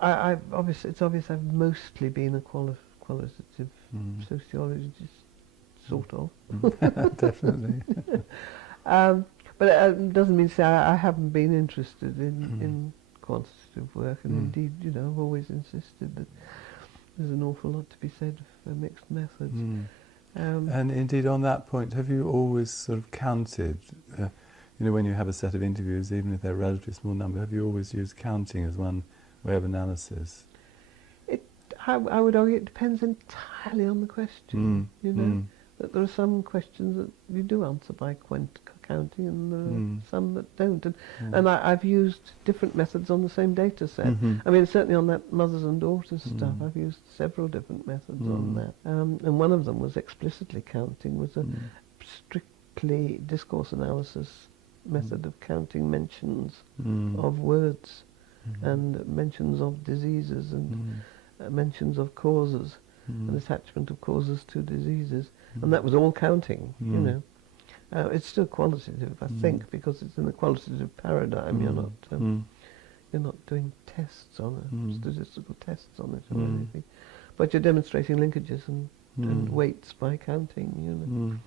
It's obvious I've mostly been a qualitative sociologist, sort of. Definitely. But it doesn't mean to say I haven't been interested in quantitative work, and indeed, I've always insisted that there's an awful lot to be said for mixed methods. And indeed, on that point, have you always sort of counted, when you have a set of interviews, even if they're a relatively small number, have you always used counting as one way of analysis? I would argue it depends entirely on the question, that there are some questions that you do answer by counting, and there are some that don't. And I've used different methods on the same data set. I mean, certainly on that mothers and daughters stuff, I've used several different methods on that. And one of them was explicitly counting, was a strictly discourse analysis method of counting mentions of words and mentions of diseases and mentions of causes and attachment of causes to diseases. And that was all counting, It's still qualitative, I think, because it's in a qualitative paradigm. You're not doing tests on it, statistical tests on it or anything. But you're demonstrating linkages and weights by counting,